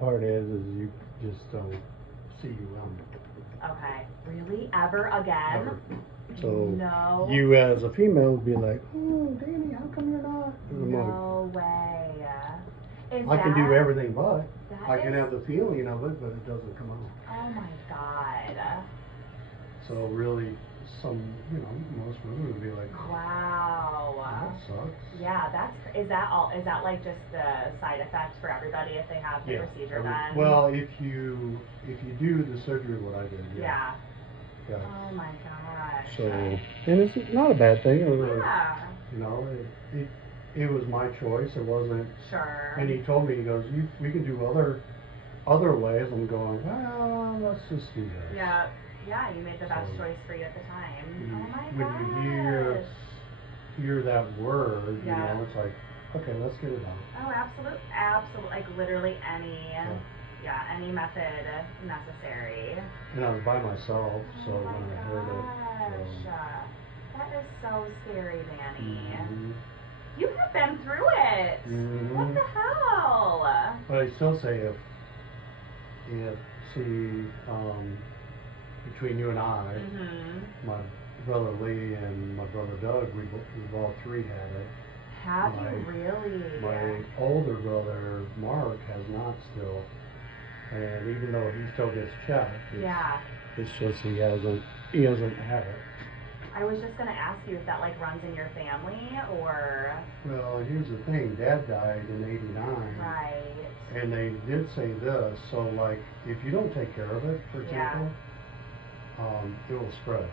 part is you just don't see you around. Okay. Really? Ever again? Ever. So no. you as a female would be like, oh, Danny, how come you're not? No way. I can do everything but. I can is... have the feeling of it, but it doesn't come out. Oh my God. So really, most women would be like, wow. That sucks. Yeah, is that like just the side effect for everybody if they have the procedure done? Well, if you do the surgery, what I did, yeah. Oh my gosh. So, and it's not a bad thing. Yeah. It was my choice. It wasn't. Sure. And he told me, he goes, we can do other ways. I'm going, well, let's just do this. Yeah. Yeah, you made the best choice for you at the time. Oh my gosh. When you hear that word, it's like, okay, let's get it done. Oh, absolutely. Like literally any method necessary. And I was by myself, so when I heard it. That is so scary, Danny. Mm-hmm. You have been through it. Mm-hmm. What the hell? But I still say between you and I, my brother Lee and my brother Doug, we've all three had it. Have you really? My older brother Mark has not still, and even though he still gets checked, it's just he hasn't had it. I was just gonna ask you if that like runs in your family or. Well, here's the thing. Dad died in '89. Right. And they did say this. So like, if you don't take care of it, for example, it will spread.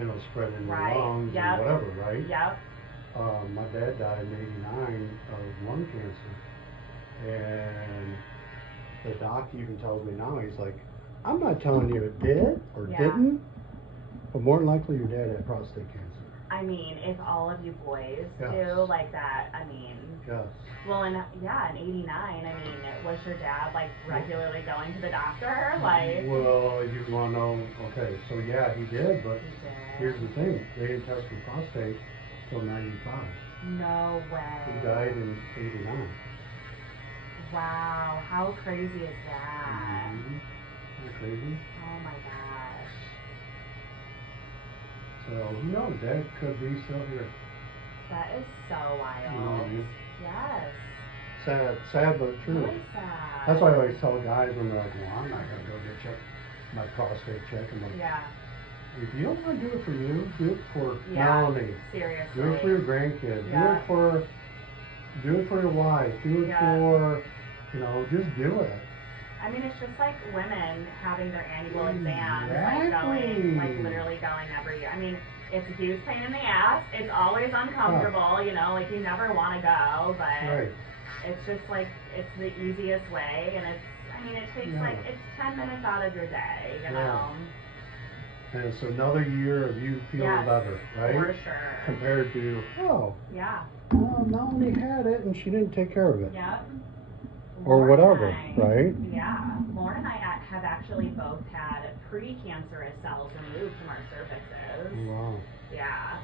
It'll spread in your lungs or whatever, right? Yep. My dad died in '89 of lung cancer, and the doc even tells me now, he's like, I'm not telling you it did or didn't, but more than likely your dad had prostate cancer. I mean, if all of you boys do like that, I mean. Yes. Well, in '89, I mean, was your dad like regularly going to the doctor? Like. Well, you want to know? Okay, so yeah, he did, but here's the thing: they didn't test for prostate till '95. No way. He died in '89. Wow, how crazy is that? Mm-hmm. Isn't that crazy? Oh my gosh. So who knows? Dad could be still here. That is so wild. You know what I mean? Yes. Sad but true. Really sad. That's why I always tell guys when they're like, well, I'm not going to go get my prostate check. I'm like, if you don't want to do it for you, do it for Melanie. Seriously. Do it for your grandkids. Do it for your wife. Do it for, just do it. I mean, it's just like women having their annual exams, like literally going every year. I mean, it's a huge pain in the ass. It's always uncomfortable, like you never want to go, but it's just like, it's the easiest way, and it takes it's 10 minutes out of your day, And it's another year of you feeling better, right? For sure. Compared to, well, Melanie had it and she didn't take care of it. Yep. Or whatever, right? Yeah. Lauren and I have actually both had precancerous cells removed from our cervixes. Wow. Yeah.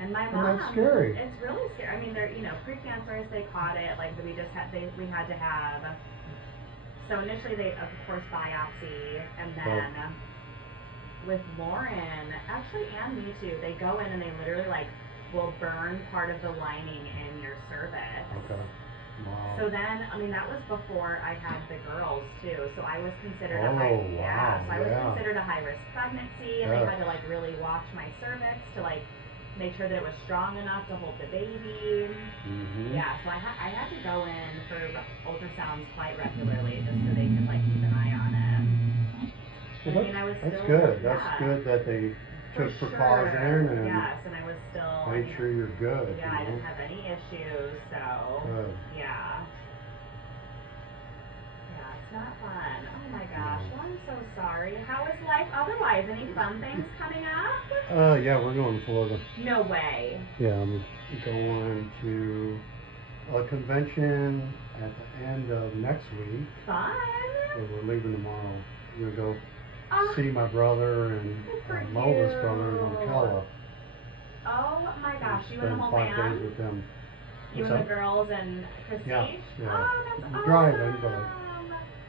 And my mom. And that's scary. It's really scary. I mean, they're, precancerous, they caught it, like, we had to have, so initially they, of course, biopsy, and then with Lauren, actually, and me too, they go in and they literally, like, will burn part of the lining in your cervix. Okay. Wow. So then, that was before I had the girls too. So I was considered a high, I was considered a high risk pregnancy, and they had to like really watch my cervix to like make sure that it was strong enough to hold the baby. Mm-hmm. Yeah, so I had to go in for ultrasounds quite regularly just so they could like keep an eye on it. Well, that's good. That's good that they took precaution and I was still made sure you're good. Yeah, I didn't have any issues, so yeah, it's not fun. Oh my gosh, well, I'm so sorry. How is life otherwise? Any fun things coming up? Yeah, we're going to Florida. No way. Yeah, I'm going to a convention at the end of next week. Fun. So we're leaving tomorrow. We're going to go see my brother and Lova's brother in Ocala. Oh my gosh, you and the whole 5 days band? with them. You and the girls and Christy? Yeah. Oh, that's awesome. Driving, but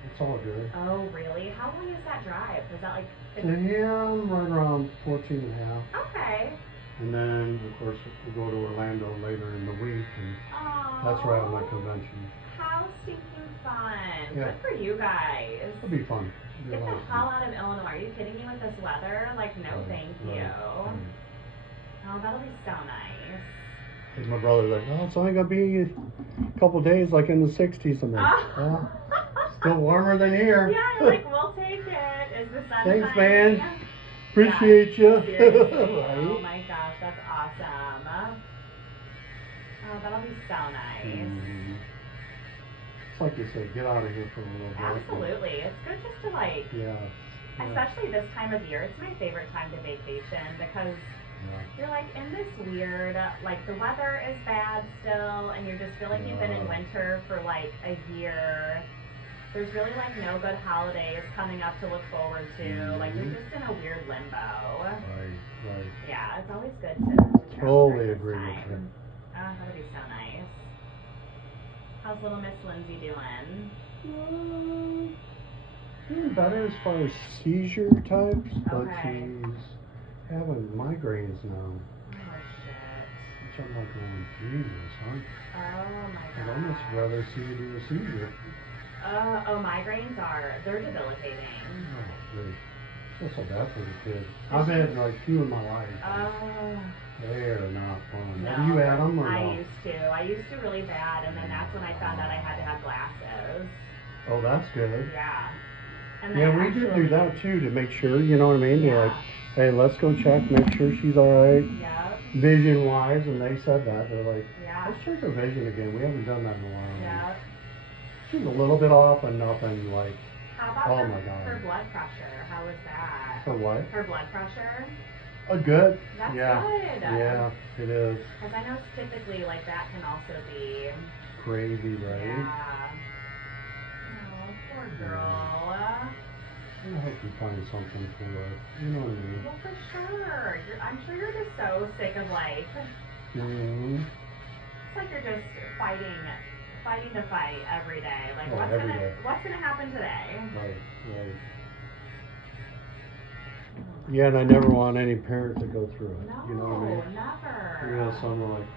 It's all good. Oh, really? How long is that drive? Is that like... To him, right around 14 and a half. Okay. And then, of course, we'll go to Orlando later in the week, and that's where I have my convention. How stinking fun. Yeah. Good for you guys. It'll be fun. Get the hell out of Illinois. Are you kidding me with this weather? Like, no thank you. Oh, that'll be so nice. And my brother's like, oh, it's only going to be a couple days, like in the 60s. I'm like, oh, still warmer than here. Yeah, you're like, we'll take it. Is the sun Thanks, shining? man. Appreciate you. Right? Oh my gosh, that's awesome. Oh, that'll be so nice. Mm-hmm. It's like you say, get out of here for a little bit. Absolutely. It's good just to like, especially this time of year, it's my favorite time to vacation because you're like in this weird, like the weather is bad still and you just feel like you've been in winter for like a year. There's really like no good holidays coming up to look forward to. Like you're just in a weird limbo. Right. Yeah, it's always good to travel. Totally agree with you. Oh, that would be so nice. How's little Miss Lindsay doing? Doing better as far as seizure types, but she's having migraines now. Oh shit. Which I'm like, oh Jesus, huh? Oh my god. I'd almost rather see you do a seizure. Migraines they're debilitating. Oh, that's so bad for the kid. I've had like 2 in my life. They're not fun. No, Have you had them or I used to really bad, and then that's when I found out I had to have glasses. Oh, that's good. Yeah. And we did do that too to make sure, you know what I mean? They're like, hey, let's go check, make sure she's alright. Yep. Vision wise, and they said that. They're like, let's check her vision again. We haven't done that in a while. Yep. She's a little bit off and nothing like, how about oh my God. Her blood pressure? How was that? Her what? Her blood pressure? Good. That's good. Yeah, it is. Because I know typically like that can also be crazy, right? Yeah. Oh, poor girl. I hope you find something for it. You know what I mean? Well, for sure. I'm sure you're just so sick of life. Mm-hmm. It's like you're just fighting to fight every day. Like what's gonna happen today? Right. Yeah, and I never want any parent to go through it. No, you know what I mean? Never. You know, some are like,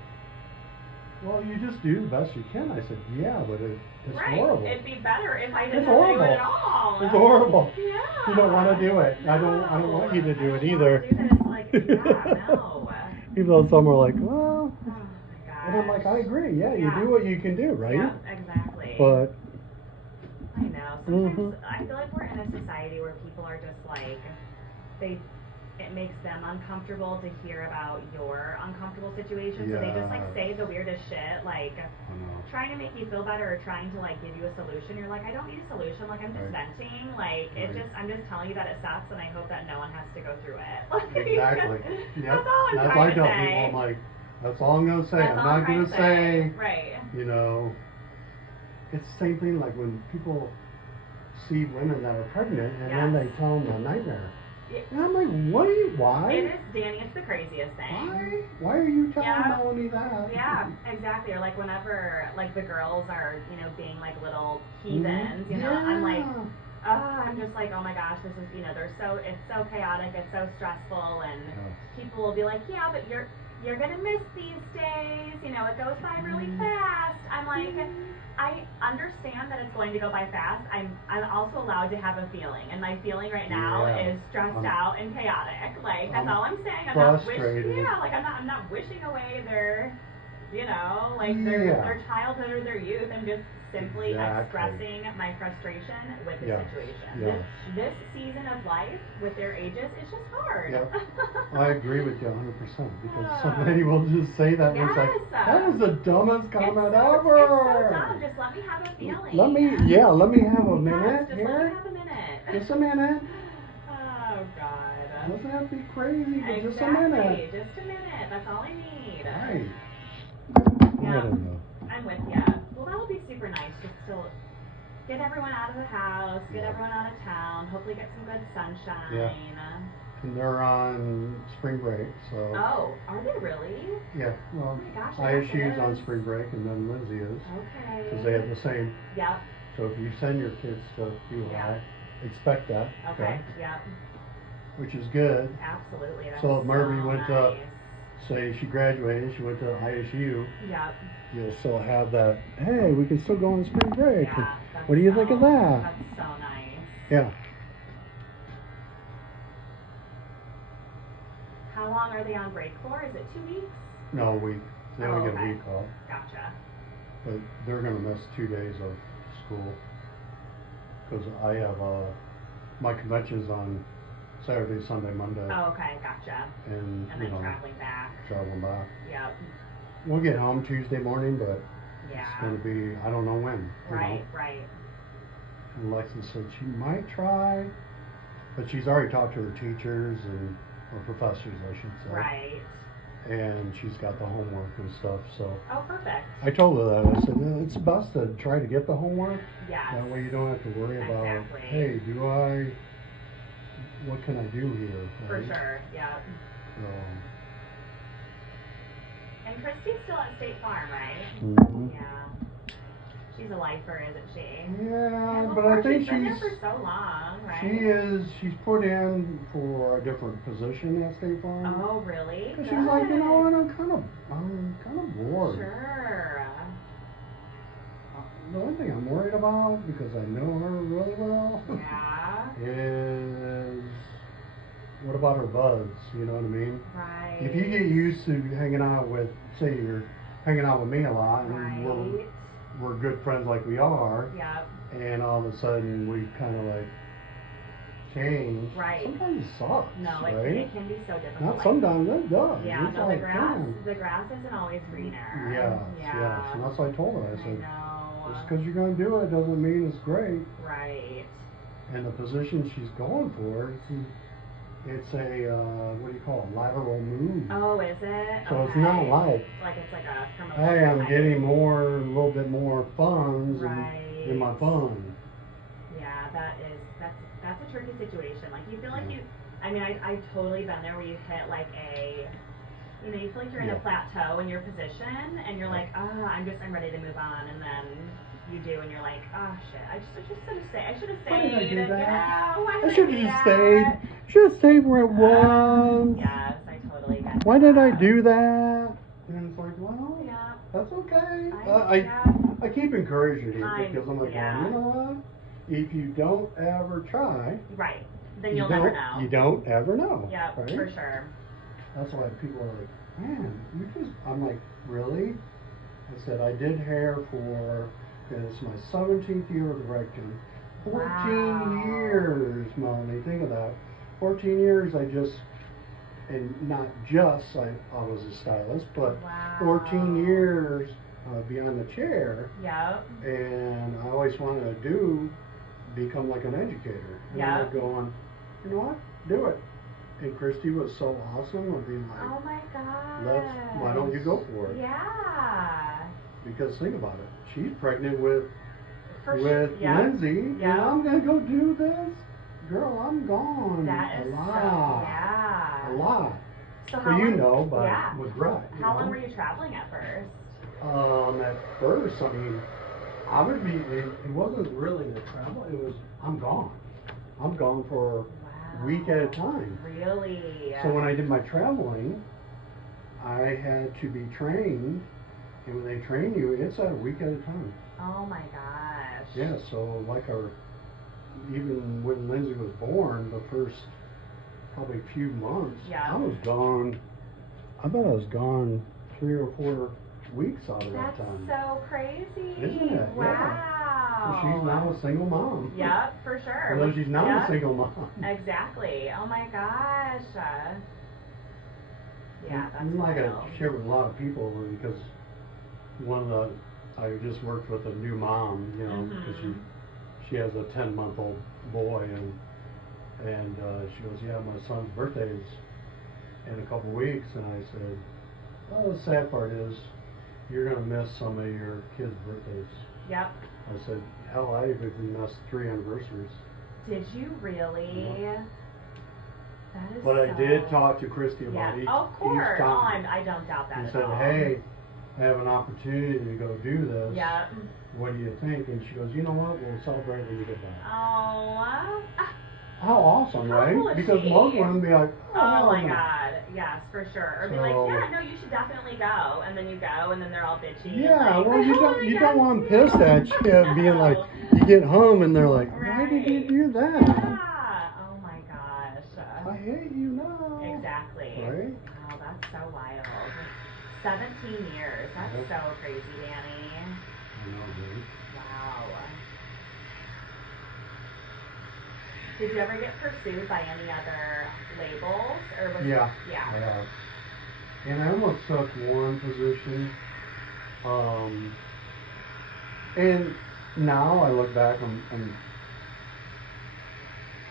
well, you just do the best you can. I said, yeah, but it's horrible. It'd be better if I didn't do it at all. It's horrible. Yeah. You don't want to do it. No. I don't want you to do it either. No. Even though some are like, well, oh my gosh. and I'm like, I agree. Yeah, you do what you can do, right? Yeah, exactly. But I know. Sometimes I feel like we're in a society where people are just like, it makes them uncomfortable to hear about your uncomfortable situation, so they just like say the weirdest shit, like trying to make you feel better or trying to like give you a solution. You're like, I don't need a solution, like I'm just venting, like I'm just telling you that it sucks and I hope that no one has to go through it. Exactly. That's all I'm trying to say. People, I'm like, that's all I'm gonna say. I'm not gonna say you know, it's the same thing like when people see women that are pregnant and then they tell them a nightmare. And I'm like, why? It is, Danny, it's the craziest thing. Why are you telling Melanie that? Yeah, exactly. Or like whenever like the girls are, you know, being like little heathens, you know, I'm like, I'm just like, oh my gosh, this is, you know, it's so chaotic, it's so stressful, and people will be like, yeah, but you're gonna miss these days, you know, it goes by really fast. I'm like, I understand that it's going to go by fast. I'm also allowed to have a feeling, and my feeling right now is stressed out and chaotic. Like that's all I'm saying. I'm not wishing. Like I'm not wishing away their, you know, like their childhood or their youth. I'm just simply expressing my frustration with the situation. This season of life with their ages, it's just hard. I agree with you 100% because somebody will just say that and it's like, that is the dumbest comment ever. It's so dumb. Just let me have a feeling. Let me have a minute just here. Let me have a minute. Just a minute. Oh God. Doesn't have to be crazy, but exactly. Just a minute. Just a minute. That's all I need. Right. Yeah. I don't know. I'm with you. Well, that would be super nice. Just to get everyone out of the house, get everyone out of town, hopefully get some good sunshine. Yeah. And they're on spring break, so. Oh, are they really? Yeah. Well, oh my gosh, She's on spring break, and then Lindsay is. Okay. Because they have the same. Yep. So if you send your kids to UI, expect that. Okay. Yep. Which is good. Absolutely. That's So if Murphy so went nice. to, say she graduated, she went to ISU. Yep. You'll still have that. Hey, we can still go on spring break. Yeah. What do you think of that? That's so nice. Yeah. How long are they on break for? Is it 2 weeks? No, a week. They only get okay. a week off. Gotcha. But they're going to miss 2 days of school. Because I have my convention's on Saturday, Sunday, Monday. Oh, okay. Gotcha. And then traveling back. Traveling back. Yep. We'll get home Tuesday morning, but yeah. it's going to be, I don't know when. Right. And Lexi said she might try, but she's already talked to her teachers or professors, I should say. Right. And she's got the homework and stuff, so. Oh, perfect. I told her that. I said, it's best to try to get the homework. Yes. That way you don't have to worry about, exactly. hey, what can I do here? Right? For sure, yeah. And Christy's still at State Farm, right? Mm-hmm. Yeah. She's a lifer, isn't she? Yeah, well, but I think she's been there for so long, right? She is. She's put in for a different position at State Farm. Oh, really? She's like, you know what? I'm kind of bored. Sure. The only thing I'm worried about, because I know her really well, yeah, is what about her buds? You know what I mean? Right. If you get used to hanging out with, say, you're hanging out with me a lot, and right. we're good friends like we are. Yep. And all of a sudden we kind of like change. Right. Sometimes it sucks. No, right? It can be so difficult. Not sometimes it does. Yeah, it's no, like, the grass isn't always greener. Yes. And that's what I told her. I said, know. just because you're going to do it doesn't mean it's great. Right. And the position she's going for, it's a, what do you call it, lateral move. Oh, is it? So it's not like it's like a promotion. hey, I'm getting a little bit more funds right. in my fund. Yeah, that's a tricky situation. Like you feel like I totally been there where you hit like you feel like you're in a plateau in your position and you're like, I'm ready to move on, and then you do and you're like, oh shit, I should have stayed. Why did I do that? I should have just stayed. Should have stayed where it was. Yes, I totally get that. Why did I do that? And it's like, well, that's okay. I keep encouraging you because I'm like, you know what? If you don't ever try, right, then you'll never know. You don't ever know. Yeah, right? for sure. That's why people are like, man, I'm like, really? I said, I did hair for, it's my 17th year of directing. 14 years, Melanie, think of that. 14 years and not just, I was a stylist, but 14 years behind the chair. Yep. And I always wanted to become like an educator. And I'm like going, you know what, do it. And Christy was so awesome of being like, oh my God. Why don't you go for it? Yeah. Because think about it. She's pregnant with Lindsay. And Yep. I'm going to go do this? Girl, I'm gone. That is a lot. So, A lot. So well, you know, but with Brett. How long were you traveling at first? At first, I mean, it wasn't really the travel. It was, I'm gone. I'm gone for a week at a time. Really? So when I did my traveling, I had to be trained. And when they train you, it's a week at a time. Oh my gosh. Yeah, so like even when Lindsay was born, the first probably few months, I was gone. I bet I was gone 3 or 4 weeks out of that time. That's so crazy. Isn't it? Wow. Yeah. She's now a single mom. Yep, for sure. Although she's not a single mom. Exactly. Oh my gosh. Yeah, that's I'm not wild. gonna share with a lot of people because I just worked with a new mom, because she has a 10-month-old boy, and she goes, yeah, my son's birthday is in a couple weeks, and I said, well, the sad part is you're gonna miss some of your kids' birthdays. Yep. I said, hell, I even missed 3 anniversaries. Did you really? Yeah. That is But I did talk to Christy about each of course. time. I don't doubt that and at said, all. hey, I have an opportunity to go do this. Yep. What do you think? And she goes, you know what? We'll celebrate when you get back. Oh. How awesome, How right? cool is Because she? most women be like, Oh my no. God, yes, for sure. Or be like, yeah, no, you should definitely go, and then you go, and then they're all bitchy. Yeah, like, well, you don't want them pissed at you, No. being like, you get home and they're like, why Right. did you do that? Yeah. Oh my gosh. I hate you now. Exactly. Right? Wow, that's so wild. 17 years. That's Yep. so crazy, Danny. I know, dude. Wow. Did you ever get pursued by any other labels, or was Yeah, it, yeah? I have. And I almost took one position. And now I look back and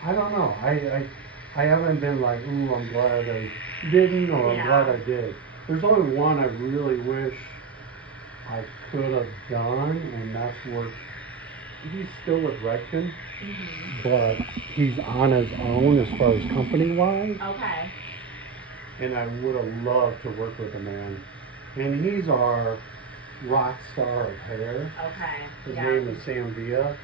I don't know. I haven't been like, ooh, I'm glad I didn't, or I'm glad I did. There's only one I really wish I could have done, and that's work. He's still with Redken, but he's on his own as far as company-wise. Okay. And I would have loved to work with a man. And he's our rock star of hair. Okay. His name is Sam Villa.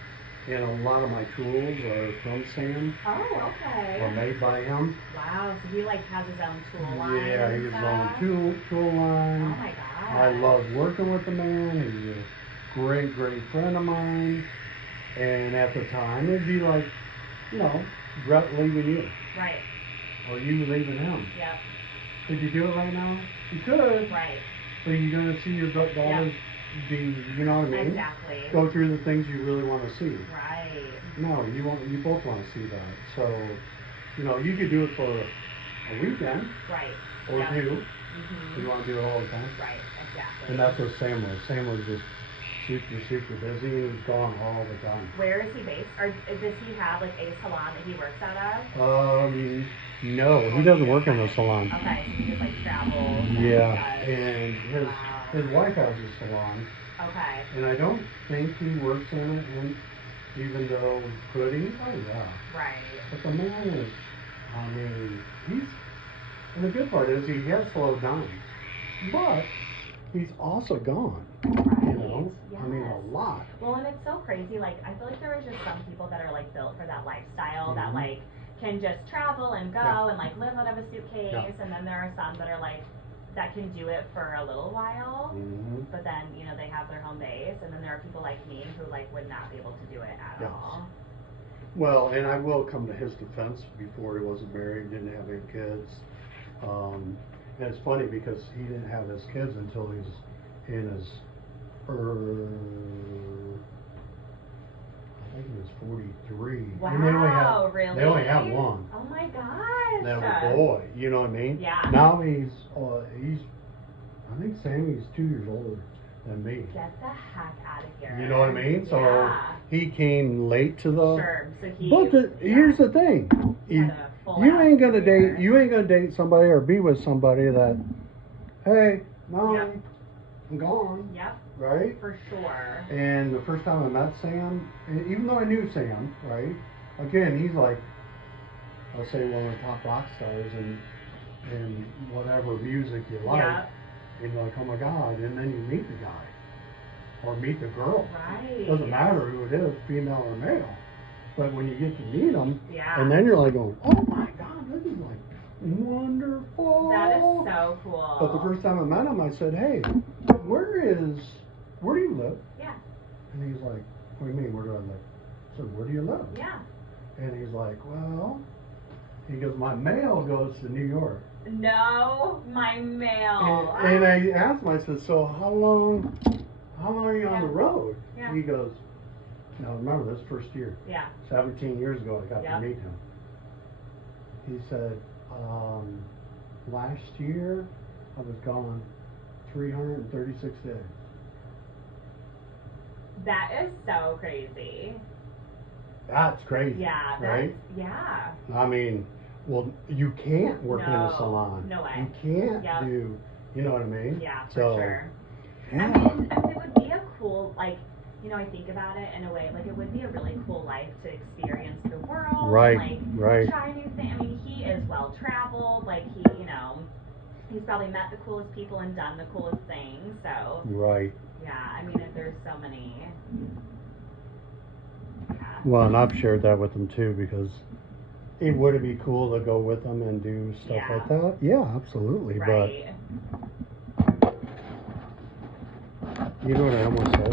And a lot of my tools are from Sam. Oh, okay. Or made by him. Wow, so he like has his own tool line. Yeah, he has his own tool line. Oh my God. I love working with the man. He's a great, great friend of mine. And at the time, it'd be like, you know, Brett leaving you. Right. Or you leaving him. Yep. Could you do it right now? You could. Right. But you're going to see your daughters be, you know what I mean? Exactly. Go through the things you really want to see. Right. No, you both want to see that. So, you know, you could do it for a weekend. Right. Or two. Mm-hmm. You want to do it all the time. Right, exactly. And that's what Sam was. Sam was just super busy, and he's gone all the time. Where is he based? Or does he have like a salon that he works out of? No, he doesn't work in a salon. Okay, so he just like travels. Yeah, And and his wife has a salon. Okay. And I don't think he works in it, and even though could he? Oh yeah. Right. But the man is, I mean, and the good part is he has slowed down, but he's also gone. Right. You know, yes. I mean a lot. Well, and it's so crazy. Like I feel like there are just some people that are like built for that lifestyle that like can just travel and go and like live out of a suitcase, and then there are some that are like that can do it for a little while, but then you know they have their home base, and then there are people like me who like would not be able to do it at all. Well, and I will come to his defense. Before he wasn't married, didn't have any kids. And it's funny because he didn't have his kids until he's in his, I think he was 43. Wow, and really? They only have one. Oh my gosh. They have a boy, you know what I mean? Yeah. Now he's, I think Sammy's 2 years older than me. Get the heck out of here. You know what I mean? So he came late to the. Sure. So he. But here's the thing. You ain't gonna date. You ain't gonna date somebody or be with somebody that, hey, no, I'm gone. Yep. Right. For sure. And the first time I met Sam, even though I knew Sam, right? Again, he's like, I'll say one of the top rock stars and whatever music you like. Yep. And you're like, oh my God, and then you meet the guy. Or meet the girl. Right. Doesn't matter who it is, female or male. But when you get to meet them, yeah. and then you're like going, oh my God, this is like wonderful. That is so cool. But the first time I met him, I said, hey, where do you live? Yeah. And he's like, what do you mean, where do I live? I said, where do you live? Yeah. And he's like, well, he goes, my mail goes to New York. No, my mail. And I asked him, I said, so how long are you on the road? Yeah. He goes, now remember this first year. Yeah. 17 years ago I got to meet him. He said, last year I was gone 336 days. That is so crazy. That's crazy. Yeah. Right? Yeah. I mean, well, you can't work in a salon. No way. You can't do, you know what I mean? Yeah, for sure. Yeah. I mean, it would be a cool, like, you know, I think about it in a way, like, it would be a really cool life to experience the world. Right, and, like, right. try new things. I mean, he is well-traveled, like, he, you know. he's probably met the coolest people and done the coolest things. So Right. yeah, I mean, there's so many. Yeah. Well, and I've shared that with them too, because it would be cool to go with them and do stuff Yeah. like that. Yeah, absolutely. Right. But you know what I almost said?